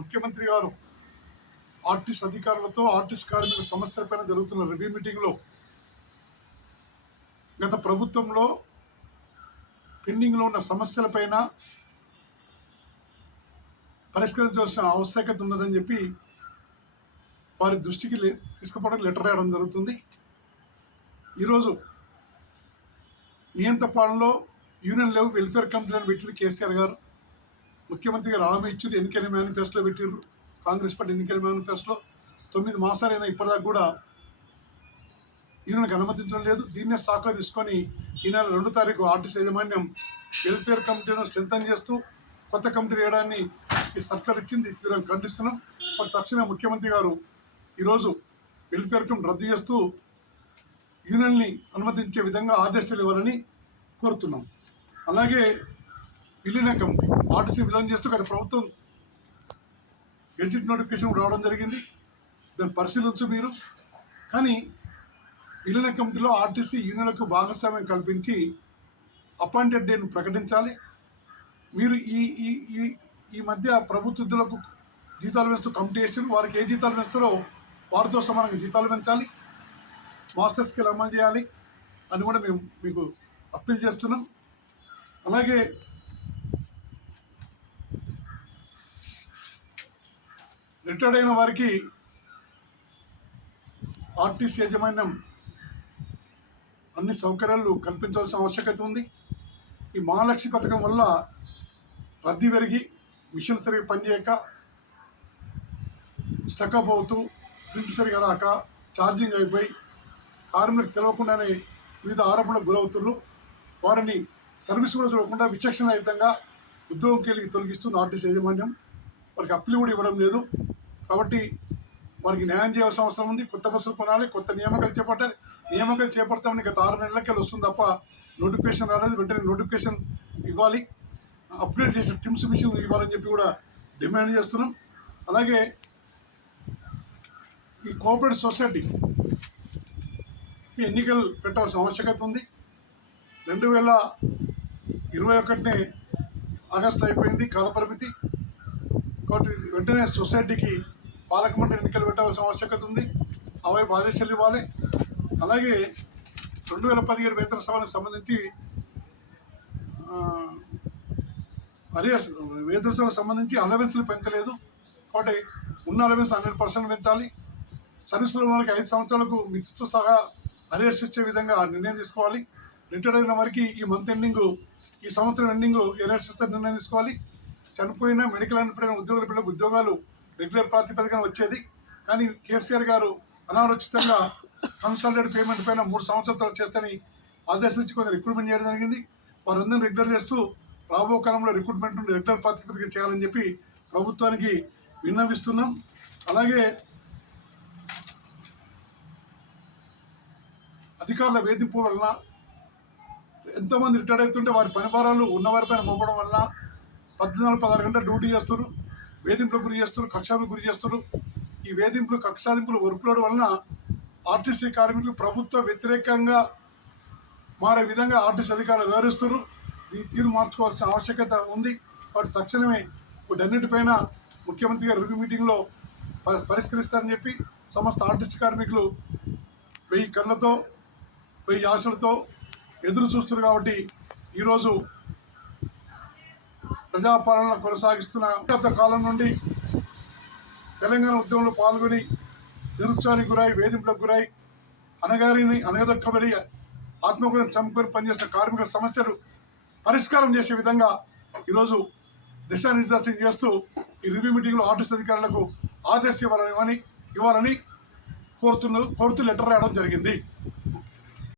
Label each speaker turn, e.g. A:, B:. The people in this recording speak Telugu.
A: ముఖ్యమంత్రి గారు ఆర్టిస్ట్ అధికారులతో ఆర్టిస్ట్ కార్మికుల సమస్యలపైన జరుగుతున్న రివ్యూ మీటింగ్లో గత ప్రభుత్వంలో పెండింగ్లో ఉన్న సమస్యలపైన పరిష్కరించవలసిన ఆవశ్యకత ఉన్నదని చెప్పి వారి దృష్టికి తీసుకుపోవడం లెటర్ రాయడం జరుగుతుంది. ఈరోజు నియంత పాలనలో యూనియన్ లెవెల్ వెల్ఫేర్ కంప్లైంట్ పెట్టిన కేసీఆర్ గారు ముఖ్యమంత్రి గారు హామీ ఇచ్చారు ఎన్నికల మేనిఫెస్టోలో పెట్టారు కాంగ్రెస్ పార్టీ ఎన్నికల మేనిఫెస్టోలో తొమ్మిది మాసాలైనా ఇప్పటిదాకా కూడా యూనియన్కి అనుమతించడం లేదు. దీన్నే సాకులు తీసుకొని ఈ నెల రెండు తారీఖు ఆర్టీసీ యాజమాన్యం వెల్ఫేర్ కమిటీను స్ట్రెంథన్ చేస్తూ కొత్త కమిటీ వేయడాన్ని ఈ సర్కార్ ఇచ్చింది. తీవ్రంగా ఖండిస్తున్నాం. మరి తక్షణ ముఖ్యమంత్రి గారు ఈరోజు వెల్ఫేర్ కమిటీ రద్దు చేస్తూ యూనియన్ని అనుమతించే విధంగా ఆదేశాలు ఇవ్వాలని కోరుతున్నాం. అలాగే విలీన కమిటీ ఆర్టీసీ విలీనం చేస్తూ గత ప్రభుత్వం గెజిట్ నోటిఫికేషన్ రావడం జరిగింది. దాన్ని పరిశీలించు మీరు. కానీ విలీన కమిటీలో ఆర్టీసీ యూనియన్లకు భాగస్వామ్యం కల్పించి అపాయింటెడ్ డేను ప్రకటించాలి. మీరు ఈ ఈ ఈ ఈ మధ్య ప్రభుత్వ ఉద్యోగులకు జీతాలు పెంచుతూ కమిటీ వేసారు. వారికి ఏ జీతాలు పెంచుతారో వారితో సమానంగా జీతాలు పెంచాలి. మాస్టర్ స్కిల్ అమలు చేయాలి అని కూడా మేము మీకు అప్పీల్ చేస్తున్నాం. అలాగే రిటైర్డ్ అయిన వారికి ఆర్టీసీ యాజమాన్యం అన్ని సౌకర్యాలు కల్పించాల్సిన ఆవశ్యకత ఉంది. ఈ మహాలక్ష్మి పథకం వల్ల రద్దీ పెరిగి మిషన్ సరిగా పనిచేయక స్టకప్ అవుతూ ప్రింట్ సరిగా రాక ఛార్జింగ్ అయిపోయి కార్మికులకు తెలవకుండానే వివిధ ఆరోపణలకు గురవుతున్నారు. వారిని సర్వీస్ కూడా చూడకుండా విచక్షణరహితంగా ఉద్యోగం కేలికి తొలగిస్తుంది ఆర్టీసీ యాజమాన్యం. వారికి అప్పులు కూడా ఇవ్వడం లేదు. కాబట్టి వారికి న్యాయం చేయాల్సిన అవసరం ఉంది. కొత్త బస్సులు కొనాలి కొత్త నియామకాలు చేపట్టాలి. నియామకాలు చేపడతామని గత ఆరు నెలలకెళ్ళి వస్తుంది తప్ప నోటిఫికేషన్ రాలేదు. వెంటనే నోటిఫికేషన్ ఇవ్వాలి. అప్గ్రేడ్ చేసిన టిమ్స్ మిషన్ ఇవ్వాలని చెప్పి కూడా డిమాండ్ చేస్తున్నాం. అలాగే ఈ కోఆపరేటివ్ సొసైటీ ఎన్నికలు పెట్టాల్సిన ఆవశ్యకత ఉంది. రెండు వేల ఇరవై ఒకటినే ఆగస్టు అయిపోయింది కాలపరిమితి. కాబట్టి వెంటనే సొసైటీకి పాలకమండలి ఎన్నికలు పెట్టాల్సిన ఆవశ్యకత ఉంది. అవైపు ఆదేశాలు ఇవ్వాలి. అలాగే రెండు వేల పదిహేడు వేతన సభలకు సంబంధించి అరియర్స్ వేతన సభకు సంబంధించి అలవెన్స్లు పెంచలేదు. కాబట్టి ఉన్న అలవెన్స్ హండ్రెడ్ పర్సెంట్ పెంచాలి. సర్వీసులు వారికి ఐదు సంవత్సరాలకు మితితో సహా అరియర్స్ ఇచ్చే విధంగా నిర్ణయం తీసుకోవాలి. రిటైర్డ్ అయిన వారికి ఈ మంత్ ఎండింగ్ ఈ సంవత్సరం ఎండింగ్ అరియర్స్ ఇస్తే నిర్ణయం తీసుకోవాలి. చనిపోయిన మెడికల్ అనిపడిన ఉద్యోగుల పిల్లలకు ఉద్యోగాలు రెగ్యులర్ ప్రాతిపదికన వచ్చేది. కానీ కేసీఆర్ గారు అనాలోచితంగా కన్సల్టెడ్ పేమెంట్ పైన మూడు సంవత్సరాల తర్వాత చేస్తని ఆదేశించి కొంత రిక్రూట్మెంట్ చేయడం జరిగింది. వారందరినీ రెగ్యులర్ చేస్తూ రాబో కాలంలో రిక్రూట్మెంట్ రెగ్యులర్ ప్రాతిపదిక చేయాలని చెప్పి ప్రభుత్వానికి విన్నవిస్తున్నాం. అలాగే అధికారుల వేధింపు వలన ఎంతోమంది రిటైర్డ్ అవుతుంటే వారి పని భారాలు ఉన్నవారిపైన మోపడం వలన పద్నాలుగు పదహారు గంటలు డ్యూటీ చేస్తున్నారు. వేధింపులకు గురి చేస్తారు కక్షాలకు గురి చేస్తారు ఈ వేధింపులు కక్షాదింపులు వర్క్లోడ్ వలన ఆర్టీసీ కార్మికులు ప్రభుత్వ వ్యతిరేకంగా మారే విధంగా ఆర్టీసీ అధికారులు వివరిస్తారు ఈ తీరు మార్చుకోవాల్సిన ఆవశ్యకత ఉంది. వాటి తక్షణమే వీటన్నిటిపైన ముఖ్యమంత్రి గారు రివ్యూ మీటింగ్లో ప- పరిష్కరిస్తారని చెప్పి సమస్త ఆర్టీసీ కార్మికులు వెయ్యి కళ్ళతో వెయ్యి ఆశలతో ఎదురు చూస్తున్నారు కాబట్టి ఈరోజు ప్రజాపాలన కొనసాగిస్తున్న గత కాలం నుండి తెలంగాణ ఉద్యమంలో పాల్గొని నిరుత్సాహానికి గురై వేధింపులకు గురై అనగారిని అనగదొక్కబడి ఆత్మహత్యను చంపుకొని పనిచేస్తున్న కార్మికుల సమస్యలు పరిష్కారం చేసే విధంగా ఈరోజు దిశానిర్దేశం చేస్తూ ఈ రివ్యూ మీటింగ్లో ఆర్టిస్ట్ అధికారులకు ఆదేశం ఇవ్వాలని ఇవ్వాలని కోరుతున్న కోరుతూ లెటర్ రాయడం జరిగింది.